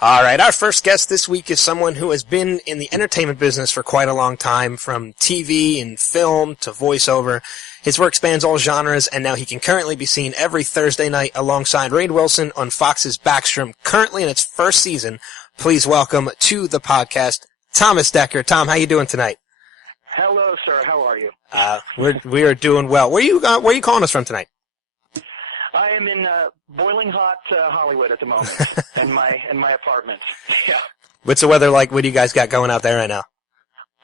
All right, our first guest this week is someone who has been in the entertainment business for quite a long time, from TV and film to voiceover. His work spans all genres, and now he can currently be seen every Thursday night alongside Rainn Wilson on Fox's Backstrom, currently in its first season. Please welcome to the podcast, Thomas Dekker. Tom, how you doing tonight? Hello, sir. How are you? We are doing well. Where are you calling us from tonight? I am in boiling hot Hollywood at the moment, in my apartment. Yeah. What's the weather like? What do you guys got going out there right now?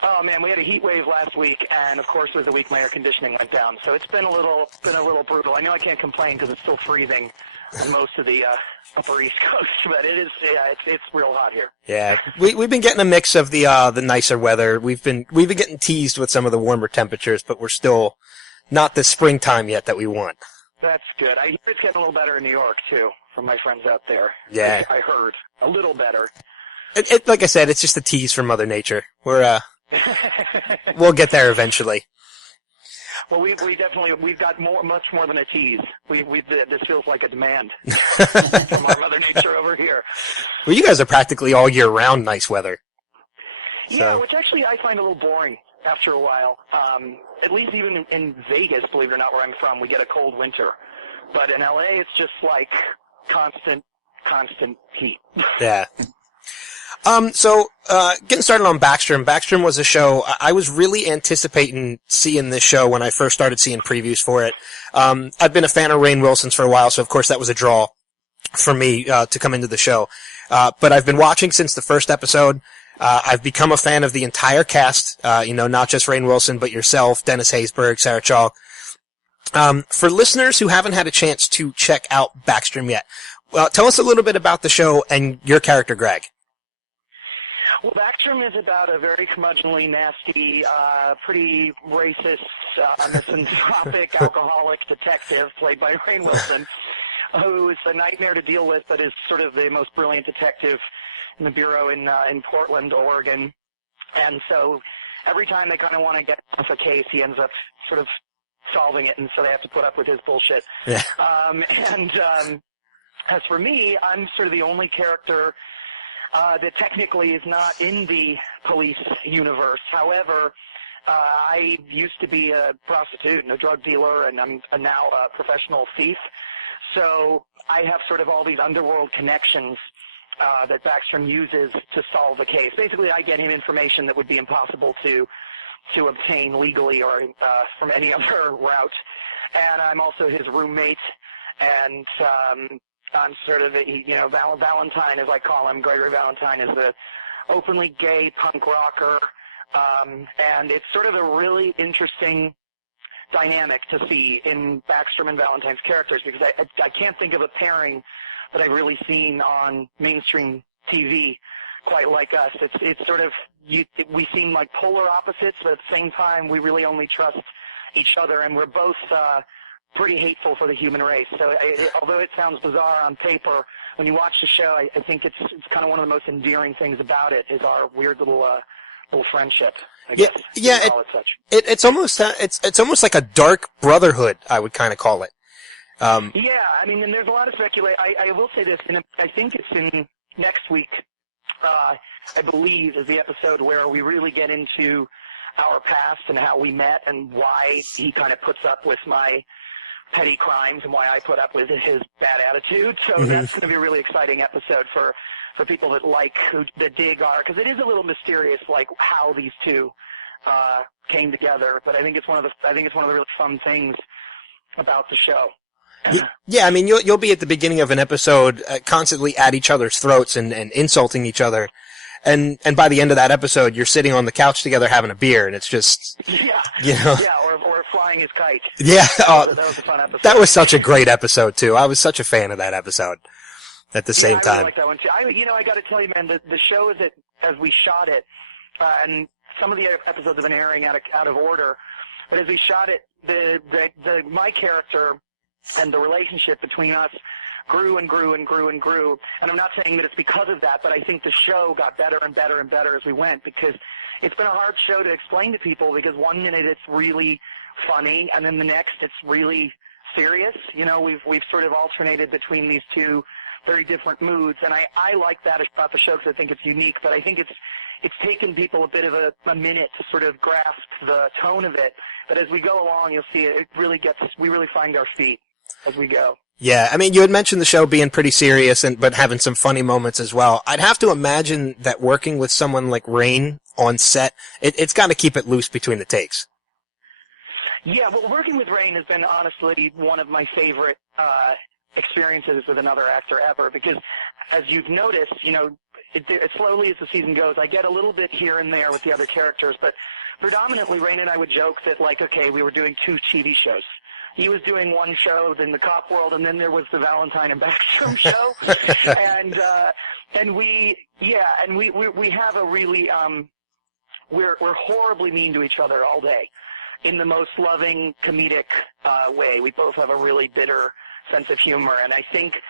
Oh man, we had a heat wave last week, and of course, it was the week my air conditioning went down. So it's been a little brutal. I know I can't complain because it's still freezing on most of the upper East Coast, but it is. Yeah, it's real hot here. Yeah, we've been getting a mix of the nicer weather. We've been getting teased with some of the warmer temperatures, but we're still not the springtime yet that we want. That's good. I hear it's getting a little better in New York, too, from my friends out there. Yeah. I heard. A little better. Like I said, it's just a tease from Mother Nature. We'll get there eventually. Well, we've got much more than a tease. This feels like a demand from our Mother Nature over here. Well, you guys are practically all year round nice weather. Yeah, which actually I find a little boring after a while. At least even in Vegas, believe it or not, where I'm from, we get a cold winter. But in LA, it's just like constant heat. Yeah. So, getting started on Backstrom. Backstrom was a show, I was really anticipating seeing this show when I first started seeing previews for it. I've been a fan of Rainn Wilson's for a while, so of course that was a draw for me, to come into the show. But I've been watching since the first episode. I've become a fan of the entire cast, not just Rainn Wilson, but yourself, Dennis Haysbert, Sarah Chalk. For listeners who haven't had a chance to check out Backstrom yet, tell us a little bit about the show and your character, Greg. Well, Backstrom is about a very curmudgeonly, nasty, pretty racist, misanthropic, alcoholic detective played by Rainn Wilson, who is a nightmare to deal with, but is sort of the most brilliant detective in the bureau in Portland, Oregon. And so every time they kind of want to get off a case, he ends up sort of solving it, and so they have to put up with his bullshit. Yeah. As for me, I'm sort of the only character that technically is not in the police universe. However, I used to be a prostitute and a drug dealer, and I'm now a professional thief. So I have sort of all these underworld connections that Backstrom uses to solve the case. Basically, I get him information that would be impossible to obtain legally or from any other route. And I'm also his roommate, and I'm sort of Valentine, as I call him. Gregory Valentine is the openly gay punk rocker, and it's sort of a really interesting dynamic to see in Backstrom and Valentine's characters, because I can't think of a pairing that I've really seen on mainstream TV quite like us. It's sort of, we seem like polar opposites, but at the same time, we really only trust each other, and we're both pretty hateful for the human race. So although it sounds bizarre on paper, when you watch the show, I think it's kind of one of the most endearing things about it is our weird little friendship. I guess, it's almost like a dark brotherhood, I would kind of call it. Yeah, I mean, and there's a lot of speculation. I will say this, and I think it's in next week, I believe, is the episode where we really get into our past and how we met and why he kind of puts up with my petty crimes and why I put up with his bad attitude. So that's going to be a really exciting episode for people that dig because it is a little mysterious, like how these two came together. But I think it's one of the really fun things about the show. Yeah, I mean, you'll be at the beginning of an episode constantly at each other's throats and insulting each other. And by the end of that episode, you're sitting on the couch together having a beer, and it's just, or flying his kite. Yeah, that was a fun episode. That was such a great episode too. I was such a fan of that episode. At the same time, I really like that one too. I got to tell you, man, the show as we shot it, and some of the episodes have been airing out of order, but as we shot it, my character and the relationship between us grew and grew and grew and grew. And I'm not saying that it's because of that, but I think the show got better and better and better as we went, because it's been a hard show to explain to people, because one minute it's really funny and then the next it's really serious. We've sort of alternated between these two very different moods, and I like that about the show because I think it's unique, but I think it's taken people a bit of a minute to sort of grasp the tone of it, but as we go along, you'll see we really find our feet as we go. Yeah, I mean, you had mentioned the show being pretty serious but having some funny moments as well. I'd have to imagine that working with someone like Rain on set, it's got to keep it loose between the takes. Yeah, well, working with Rain has been honestly one of my favorite experiences with another actor ever, because as you've noticed, it slowly as the season goes, I get a little bit here and there with the other characters, but predominantly Rain and I would joke that, like, okay, we were doing 2 TV shows. He was doing one show in the cop world, and then there was the Valentine and Backstrom show, and we have a really we're horribly mean to each other all day, in the most loving comedic way. We both have a really bitter sense of humor, and I think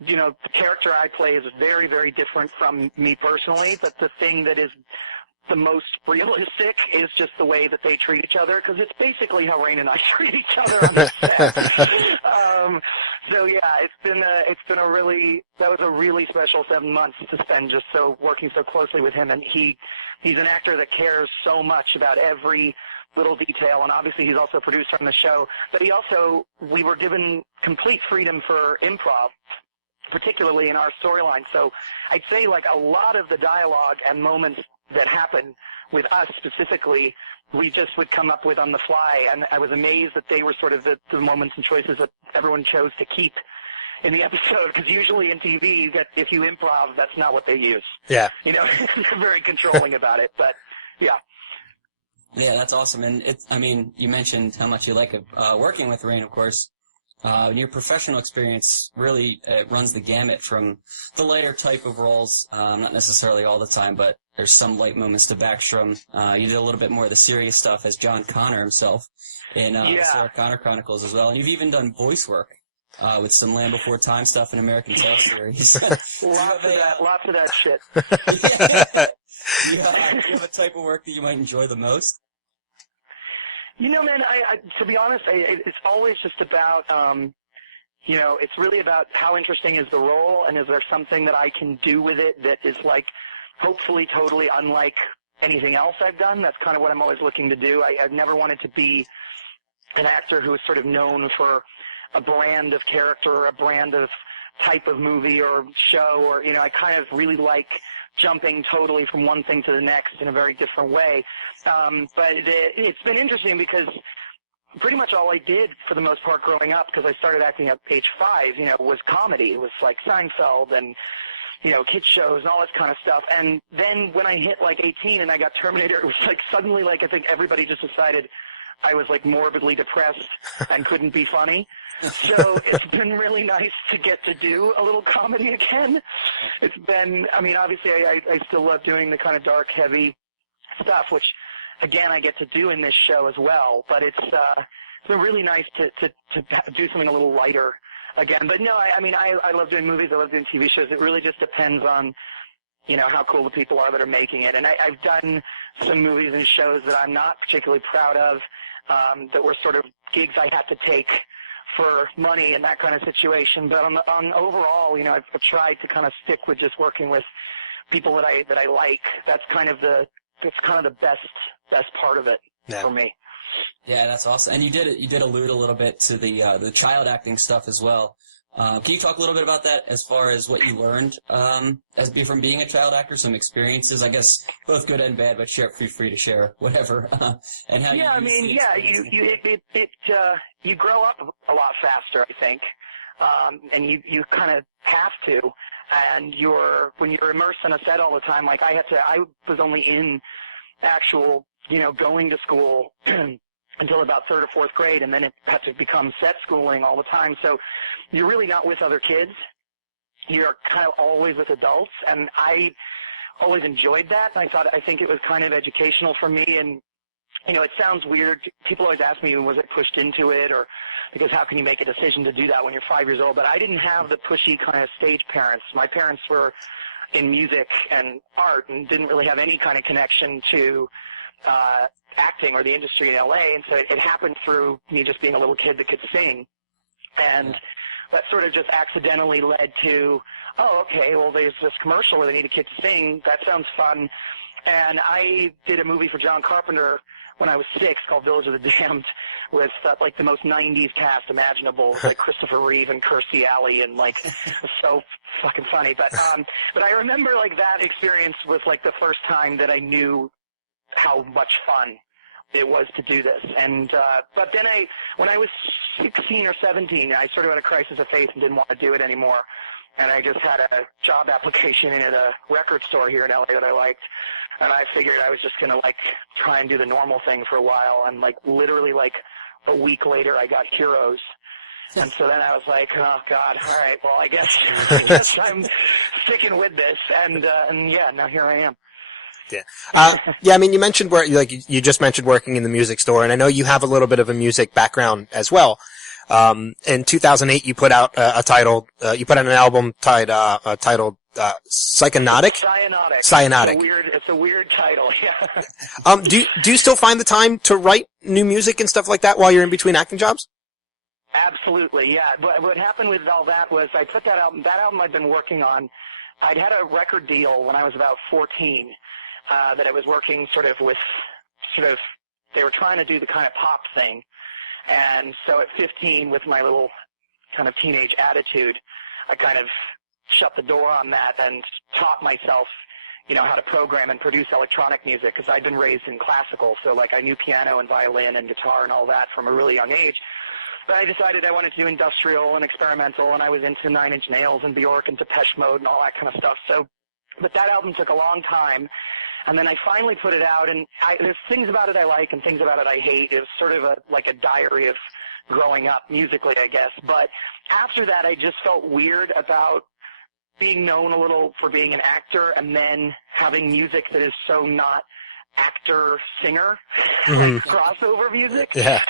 the character I play is very, very different from me personally, but the thing that is the most realistic is just the way that they treat each other, because it's basically how Rain and I treat each other on the set. So yeah, that was a really special 7 months to spend just working so closely with him, and he's an actor that cares so much about every little detail, and obviously he's also a producer on the show, but we were given complete freedom for improv, particularly in our storyline. So I'd say like a lot of the dialogue and moments that happen with us specifically, we just would come up with on the fly, and I was amazed that they were sort of the moments and choices that everyone chose to keep in the episode, because usually in TV, if you improv, that's not what they use. Yeah. They're very controlling about it, but yeah. Yeah, that's awesome. And you mentioned how much you like working with Rain, of course. Your professional experience really runs the gamut from the lighter type of roles, not necessarily all the time, but there's some light moments to Backstrom. You did a little bit more of the serious stuff as John Connor himself in the Sarah Connor Chronicles as well. And you've even done voice work with some Land Before Time stuff in American Tale series. Lots of that shit. You have a type of work that you might enjoy the most? Man, to be honest, it's always just about, it's really about how interesting is the role, and is there something that I can do with it that is, like, hopefully totally unlike anything else I've done. That's kind of what I'm always looking to do. I've never wanted to be an actor who is sort of known for a brand of character or a brand of type of movie or show, or, I kind of really like jumping totally from one thing to the next in a very different way. But it's been interesting because pretty much all I did for the most part growing up, because I started acting at age 5, was comedy. It was like Seinfeld and, kid shows and all this kind of stuff. And then when I hit like 18 and I got Terminator, it was like suddenly like I think everybody just decided I was like morbidly depressed and couldn't be funny. So it's been really nice to get to do a little comedy again. It's been, obviously I still love doing the kind of dark, heavy stuff, which again I get to do in this show as well. But it's been really nice to do something a little lighter again. But no, I love doing movies. I love doing TV shows. It really just depends on, how cool the people are that are making it. And I've done some movies and shows that I'm not particularly proud of, that were sort of gigs I had to take for money and that kind of situation. But on overall, I've tried to kind of stick with just working with people that I like. That's kind of the best part of it for me. Yeah, that's awesome. And you did allude a little bit to the child acting stuff as well. Can you talk a little bit about that as far as what you learned from being a child actor, some experiences, I guess, both good and bad, but feel free to share whatever, and how you grow up a lot faster, I think, and you kind of have to, and when you're immersed in a set all the time, like I was only in actual, going to school until about 3rd or 4th grade, and then it had to become set schooling all the time. So you're really not with other kids. You're kind of always with adults, and I always enjoyed that. I think it was kind of educational for me, and it sounds weird. People always ask me, was it pushed into it, or because how can you make a decision to do that when you're 5 years old? But I didn't have the pushy kind of stage parents. My parents were in music and art and didn't really have any kind of connection to acting or the industry in LA, and so it happened through me just being a little kid that could sing. And that sort of just accidentally led to, oh, okay, well, there's this commercial where they need a kid to sing. That sounds fun. And I did a movie for John Carpenter when I was 6 called Village of the Damned with like the most 90s cast imaginable, like Christopher Reeve and Kirstie Alley, and like so fucking funny. But I remember like that experience was like the first time that I knew how much fun it was to do this. And but then when I was 16 or 17, I sort of had a crisis of faith and didn't want to do it anymore. And I just had a job application in at a record store here in LA that I liked. And I figured I was just going to, like, try and do the normal thing for a while. And, like, literally, like, a week later, I got Heroes. And so then I was like, oh, God, all right, well, I guess I'm sticking with this. And yeah, now here I am. Yeah. Yeah, I mean, you mentioned you just mentioned working in the music store, and I know you have a little bit of a music background as well. In 2008, you put out you put out an album titled Psychonaut. Cyanotic. It's a weird title, yeah. Do you still find the time to write new music and stuff like that while you're in between acting jobs? Absolutely, yeah. But what happened with all that was I put that album I'd been working on. I'd had a record deal when I was about 14 that I was working they were trying to do the kind of pop thing. And so at 15, with my little kind of teenage attitude, I kind of shut the door on that and taught myself, how to program and produce electronic music, because I'd been raised in classical, so like I knew piano and violin and guitar and all that from a really young age. But I decided I wanted to do industrial and experimental, and I was into Nine Inch Nails and Bjork and Depeche Mode and all that kind of stuff. But that album took a long time, and then I finally put it out, and there's things about it I like and things about it I hate. It was sort of like a diary of growing up musically, I guess. But after that, I just felt weird about being known a little for being an actor and then having music that is so not actor-singer, like crossover music. Yeah.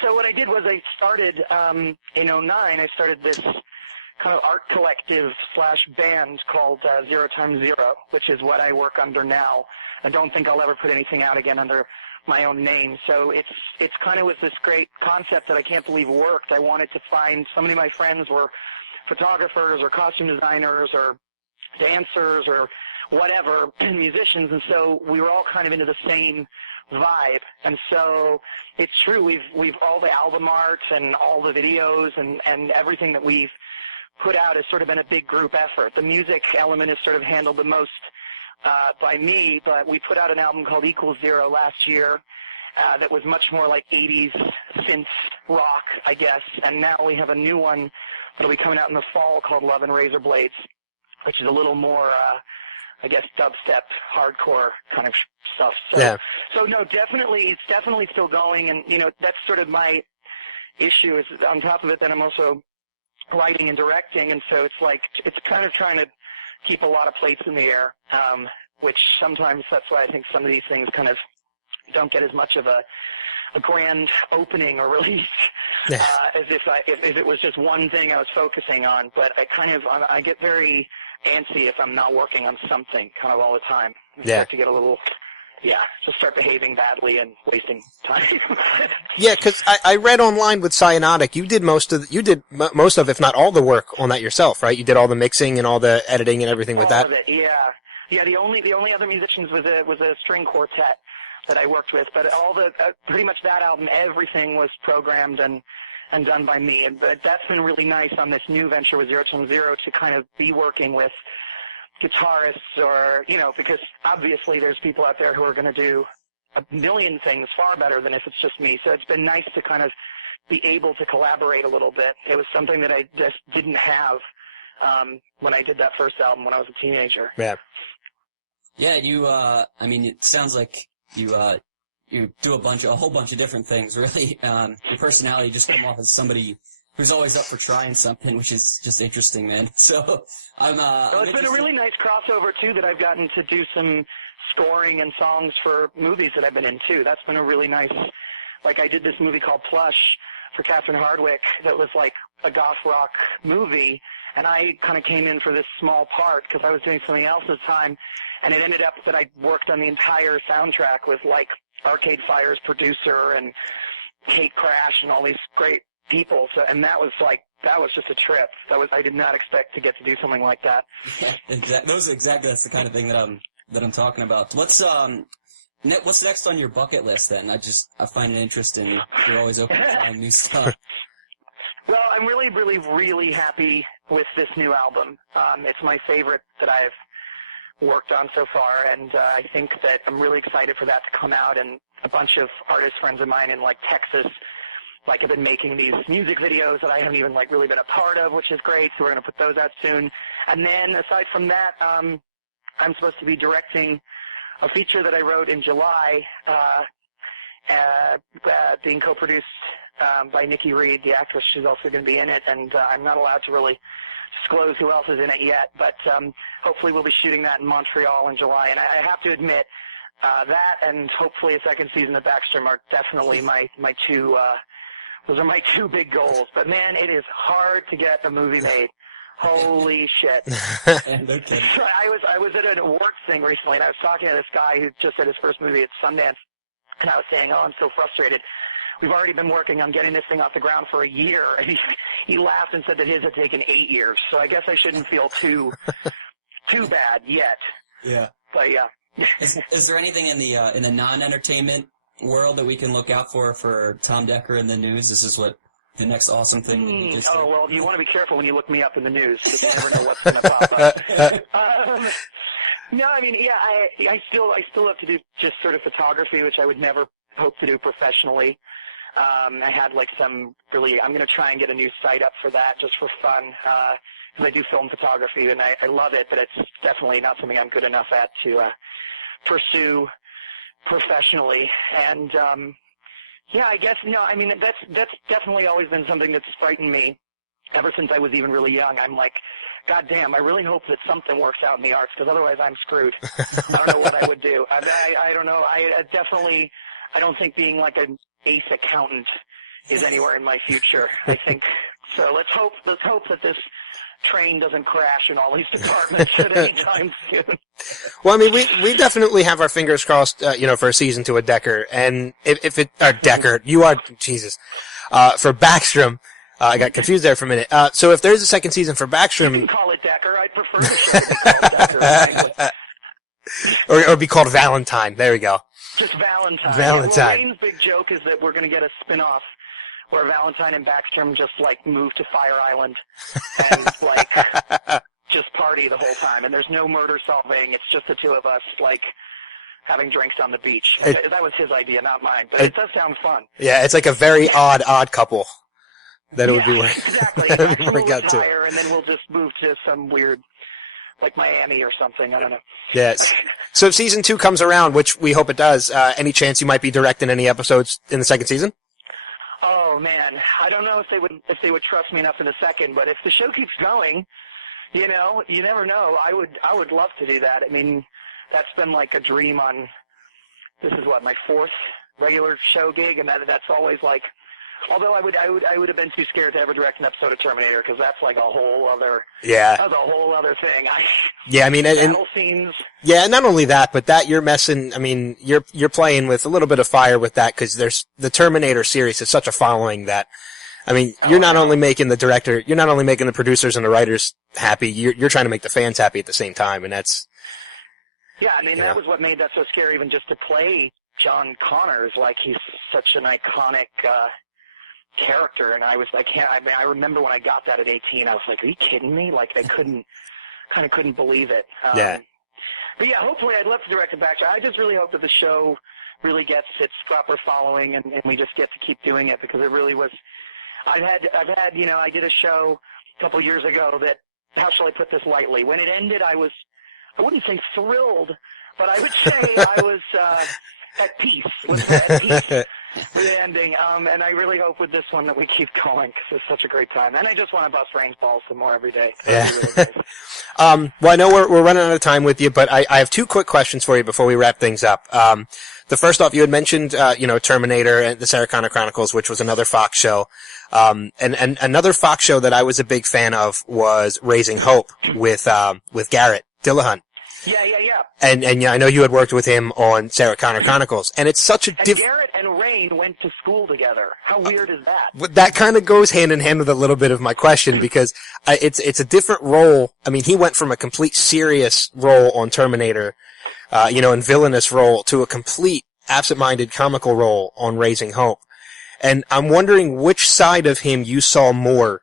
So what I did was I started, in 2009, I started this kind of art collective / band called 0 Times 0, which is what I work under now. I don't think I'll ever put anything out again under my own name. So it's kind of was this great concept that I can't believe worked. I wanted to find, so many of my friends were photographers or costume designers or dancers or whatever, musicians, and so we were all kind of into the same vibe. And so it's true, we've all the album art and all the videos and everything that we've put out has sort of been a big group effort. The music element is sort of handled the most by me, but we put out an album called =0 last year that was much more like 80s synth rock, I guess, and now we have a new one that'll be coming out in the fall called Love and Razor Blades, which is a little more, I guess, dubstep, hardcore kind of stuff. So no, definitely, it's definitely still going, and, that's sort of my issue is on top of it that I'm also writing and directing, and so it's kind of trying to keep a lot of plates in the air, which sometimes that's why I think some of these things kind of don't get as much of a grand opening or release as if it was just one thing I was focusing on. But I get very antsy if I'm not working on something kind of all the time. I start to get a little, just start behaving badly and wasting time. Yeah, because I read online with Cyanotic, you did most of, if not all the work on that yourself, right? You did all the mixing and all the editing and everything with that. All of it, yeah. Yeah, the only other musicians was a string quartet that I worked with, but all the pretty much that album, everything was programmed and done by me. But that's been really nice on this new venture with 0 Times 0 to kind of be working with guitarists or, because obviously there's people out there who are going to do a million things far better than if it's just me. So it's been nice to kind of be able to collaborate a little bit. It was something that I just didn't have when I did that first album when I was a teenager. Yeah. Yeah, it sounds like you do a whole bunch of different things, really. Your personality just come off as somebody who's always up for trying something, which is just interesting, man. So it's been a really nice crossover too that I've gotten to do some scoring and songs for movies that I've been in too. That's been a really nice. Like I did this movie called Plush for Catherine Hardwicke that was like a goth rock movie, and I kind of came in for this small part because I was doing something else at the time. And it ended up that I worked on the entire soundtrack with, like, Arcade Fire's producer and Kate Crash and all these great people. So, and that was just a trip. I did not expect to get to do something like that. Yeah, exactly. That's the kind of thing that I'm talking about. What's next on your bucket list then? I find it interesting. You're always open to trying new stuff. Well, I'm really, really, really happy with this new album. It's my favorite that I've worked on so far, and I think that I'm really excited for that to come out. And a bunch of artist friends of mine in like Texas, have been making these music videos that I haven't even really been a part of, which is great. So we're going to put those out soon. And then aside from that, I'm supposed to be directing a feature that I wrote in July, being co-produced by Nikki Reed, the actress. She's also going to be in it, and I'm not allowed to really disclose who else is in it yet, but hopefully we'll be shooting that in Montreal in July. And I have to admit, that and hopefully a second season of Backstrom are definitely my two, those are my two big goals. But man, it is hard to get a movie made. Holy shit. Okay. I was at an awards thing recently, and I was talking to this guy who just had his first movie at Sundance, and I was saying, I'm so frustrated. We've already been working on getting this thing off the ground for a year. And he laughed and said that his had taken 8 years. So I guess I shouldn't feel too bad yet. Yeah. But yeah. Is there anything in the non-entertainment world that we can look out for Tom Dekker in the news? This is what the next awesome thing that you just did. Well, you want to be careful when you look me up in the news, because you never know what's going to pop up. No, I mean, yeah, I still have to do just sort of photography, which I would never hope to do professionally. I had I'm going to try and get a new site up for that just for fun, because I do film photography and I love it, but it's definitely not something I'm good enough at to pursue professionally. And yeah, I guess that's definitely always been something that's frightened me ever since I was even really young. I'm like, God damn, I really hope that something works out in the arts, because otherwise I'm screwed. I don't know what I would do. I don't know. I don't think being like an ace accountant is anywhere in my future. I think so. Let's hope that this train doesn't crash in all these departments at any time soon. Well, I mean, we definitely have our fingers crossed, for a season 2 of Dekkar, and if it, or Dekkar, you are, Jesus, for Backstrom, I got confused there for a minute. So if there's a second season for Backstrom. You can call it Dekkar. I'd prefer the show to be called Dekkar. Or be called Valentine. There we go. Just Valentine. Valentine. Yeah, Wayne's big joke is that we're going to get a spin-off where Valentine and Backstrom just move to Fire Island and just party the whole time, and there's no murder solving. It's just the two of us having drinks on the beach. That was his idea, not mine, but it does sound fun. Yeah, it's like a very odd couple. That it would be work. Exactly. We'll we'll retire, and then we'll just move to some weird, Miami or something. I don't know. Yes. So if season 2 comes around, which we hope it does, any chance you might be directing any episodes in the second season? Oh man, I don't know if they would trust me enough in a second, but if the show keeps going, you never know. I would love to do that. I mean, that's been like a dream on. This is my 4th regular show gig, and that's always like. Although I would have been too scared to ever direct an episode of Terminator, because that's like a whole other. Yeah. That's a whole other thing. Yeah, I mean, battle scenes. Yeah, and not only that, but that you're messing. I mean, you're playing with a little bit of fire with that, because there's the Terminator series has such a following that. I mean, you're not only making the director, you're not only making the producers and the writers happy. You're trying to make the fans happy at the same time, and that's. Yeah, I mean, that was what made that so scary, even just to play John Connors. He's such an iconic. Character, and I remember when I got that at 18, I was like, are you kidding me? I couldn't believe it. Yeah. But yeah, hopefully I'd love to direct it back. I just really hope that the show really gets its proper following, and we just get to keep doing it, because it really was, I did a show a couple years ago that, how shall I put this lightly? When it ended, I wouldn't say thrilled, but I would say I was, at peace with the ending, and I really hope with this one that we keep going, because it's such a great time, and I just want to bust Rain's balls some more every day. Yeah. Really nice. Well, I know we're running out of time with you, but I have 2 quick questions for you before we wrap things up. The first off, you had mentioned, Terminator and the Sarah Connor Chronicles, which was another Fox show. And another Fox show that I was a big fan of was Raising Hope with Garrett Dillahunt. Yeah. And I know you had worked with him on Sarah Connor Chronicles, and it's such a Garrett and Ray brain went to school together. How weird is that? That kind of goes hand in hand with a little bit of my question because it's a different role. I mean, he went from a complete serious role on Terminator, and villainous role to a complete absent-minded comical role on Raising Hope. And I'm wondering which side of him you saw more,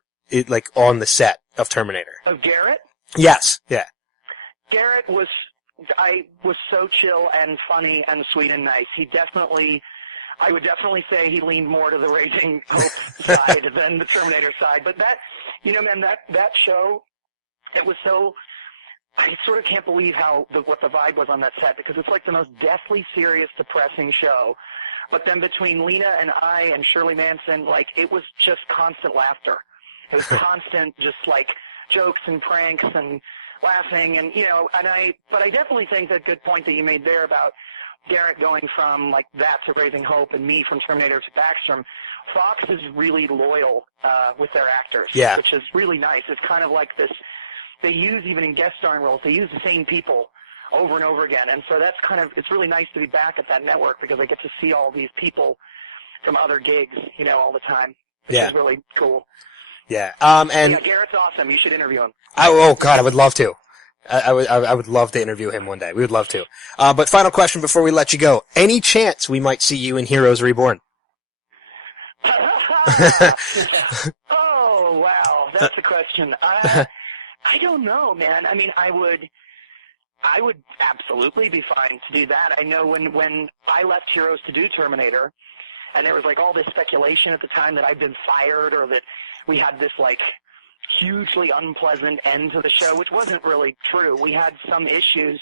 on the set of Terminator. Of Garrett? Yes. Yeah. Garrett was so chill and funny and sweet and nice. I would definitely say he leaned more to the Raising Hope side than the Terminator side. But that show, it was so, I sort of can't believe what the vibe was on that set because it's like the most deathly serious, depressing show. But then between Lena and I and Shirley Manson, it was just constant laughter. It was constant, just jokes and pranks and laughing but I definitely think that good point that you made there about Garrett going from that to Raising Hope and me from Terminator to Backstrom. Fox is really loyal with their actors, which is really nice. It's kind of like this. They use, even in guest starring roles, they use the same people over and over again, and so it's really nice to be back at that network because I get to see all these people from other gigs, all the time. Which is really cool. Yeah. Garrett's awesome. You should interview him. Oh God, I would love to. I would love to interview him one day. We would love to. But final question before we let you go. Any chance we might see you in Heroes Reborn? Oh, wow. That's a question. I don't know, man. I mean, I would absolutely be fine to do that. I know when I left Heroes to do Terminator, and there was all this speculation at the time that I'd been fired or that we had this hugely unpleasant end to the show, which wasn't really true. We had some issues,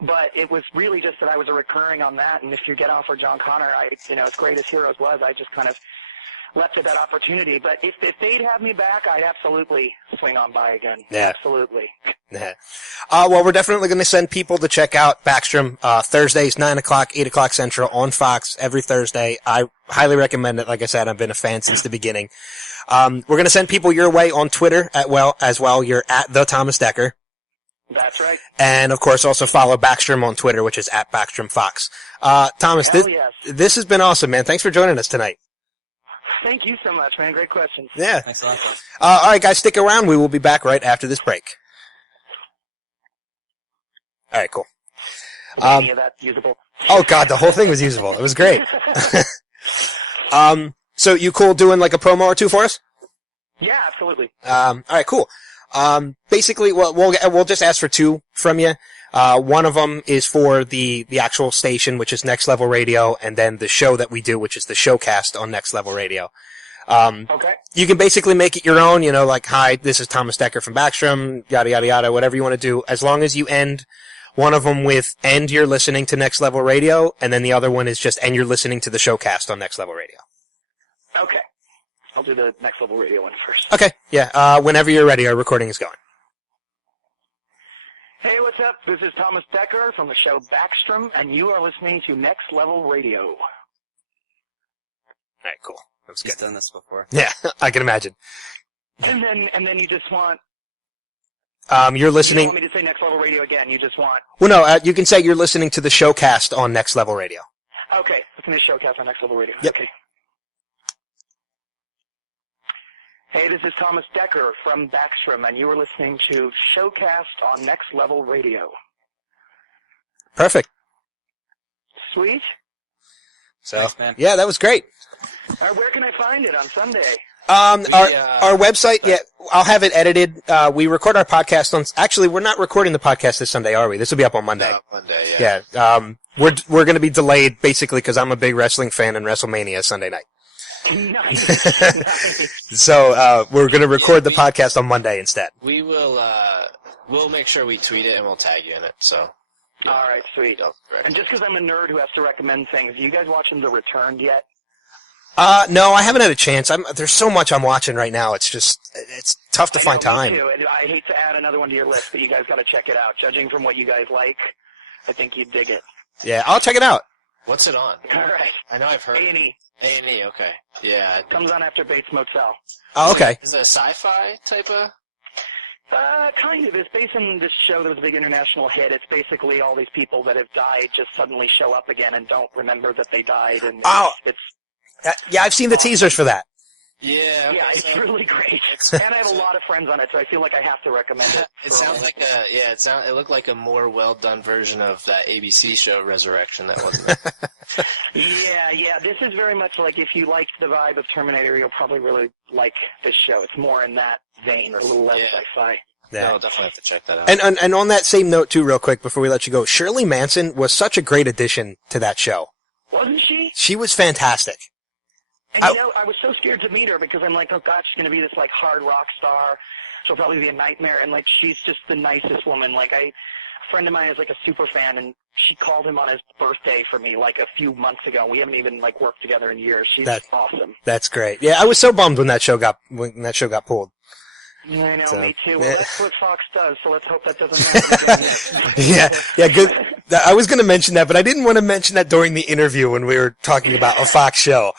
but it was really just that I was a recurring on that. And if you get offered John Connor, as great as Heroes was, I just kind of left at that opportunity. But if they'd have me back, I'd absolutely swing on by again. Yeah. Absolutely. Yeah. Well, we're definitely going to send people to check out Backstrom, Thursdays, 9 o'clock, 8 o'clock Central on Fox every Thursday. I highly recommend it. Like I said, I've been a fan since the beginning. We're going to send people your way on Twitter as well. You're at the Thomas Dekker. That's right. And of course, also follow Backstrom on Twitter, which is at Backstrom Fox. Thomas, this has been awesome, man. Thanks for joining us tonight. Thank you so much, man. Great questions. Yeah. Thanks a lot. All right, guys, stick around. We will be back right after this break. All right, cool. Any of that usable? Oh God, the whole thing was usable. It was great. So you cool doing a promo or two for us? Yeah, absolutely. All right, cool. Basically, we'll just ask for two from you. One of them is for the actual station, which is Next Level Radio, and then the show that we do, which is the Showcast on Next Level Radio. Okay. You can basically make it your own, hi, this is Thomas Dekker from Backstrom, yada, yada, yada, whatever you want to do, as long as you end one of them with, and you're listening to Next Level Radio, and then the other one is just, and you're listening to the Showcast on Next Level Radio. Okay. I'll do the Next Level Radio one first. Okay, yeah, whenever you're ready, our recording is going. Hey, what's up? This is Thomas Dekker from the show Backstrom, and you are listening to Next Level Radio. All right, cool. That was good. He's done this before. Yeah, I can imagine. And then you just want... You're listening... You don't want me to say Next Level Radio again, you just want... Well, no, you can say you're listening to the Showcast on Next Level Radio. Okay, listen to Showcast on Next Level Radio. Yep. Okay. Hey, this is Thomas Dekker from Backstrom, and you are listening to Showcast on Next Level Radio. Perfect. Sweet. So, thanks, man. Yeah, that was great. Where can I find it on Sunday? Our website, yeah, I'll have it edited. We record our podcast on, actually, we're not recording the podcast this Sunday, are we? This will be up on Monday. Monday, yeah. Yeah, we're gonna be delayed, basically, because I'm a big wrestling fan and WrestleMania Sunday night. Nice. So, we're gonna record the podcast on Monday instead. We will, we'll make sure we tweet it and we'll tag you in it, so. All right, sweet. And just because I'm a nerd who has to recommend things, you guys watching The Returned yet? No, I haven't had a chance. There's so much I'm watching right now. It's tough to find time. Me too. I hate to add another one to your list, but you guys got to check it out. Judging from what you guys like, I think you'd dig it. Yeah, I'll check it out. What's it on? All right. I know I've heard. A&E. A&E, okay. Yeah. Comes on after Bates Motel. Oh, okay. Is it a sci-fi type of? Kind of. It's based on this show that was a big international hit. It's basically all these people that have died just suddenly show up again and don't remember that they died. And it's yeah, I've seen the teasers for that. Yeah. Okay, yeah, it's really great. And I have a lot of friends on it, so I feel like I have to recommend it. It sounds like it looked like a more well done version of that ABC show Resurrection that wasn't it? Yeah. This is very much like if you liked the vibe of Terminator, you'll probably really like this show. It's more in that vein, a little less sci-fi. Yeah. I'll definitely have to check that out. And on that same note too, real quick, before we let you go, Shirley Manson was such a great addition to that show. Wasn't she? She was fantastic. And I was so scared to meet her because I'm like, oh God, she's going to be this like hard rock star. She'll probably be a nightmare. And like, she's just the nicest woman. Like a friend of mine is like a super fan, and she called him on his birthday for me like a few months ago. We haven't even like worked together in years. She's awesome. That's great. Yeah, I was so bummed when that show got pulled. I know, me too. Well, that's what Fox does, so let's hope that doesn't happen again. Yeah, good. I was going to mention that, but I didn't want to mention that during the interview when we were talking about a Fox show.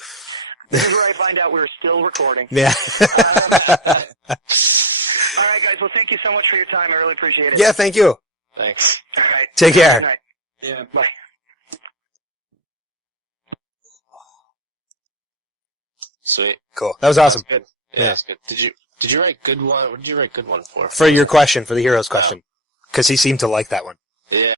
This is where I find out we're still recording. Yeah. All right, guys. Well, thank you so much for your time. I really appreciate it. Yeah, thank you. Thanks. All right. Take care. Good night. Yeah. Bye. Sweet. Cool. That was awesome. That's good. Yeah, that's good. Did you write good one? What did you write good one for? For your question, for the hero's question. Because he seemed to like that one. Yeah.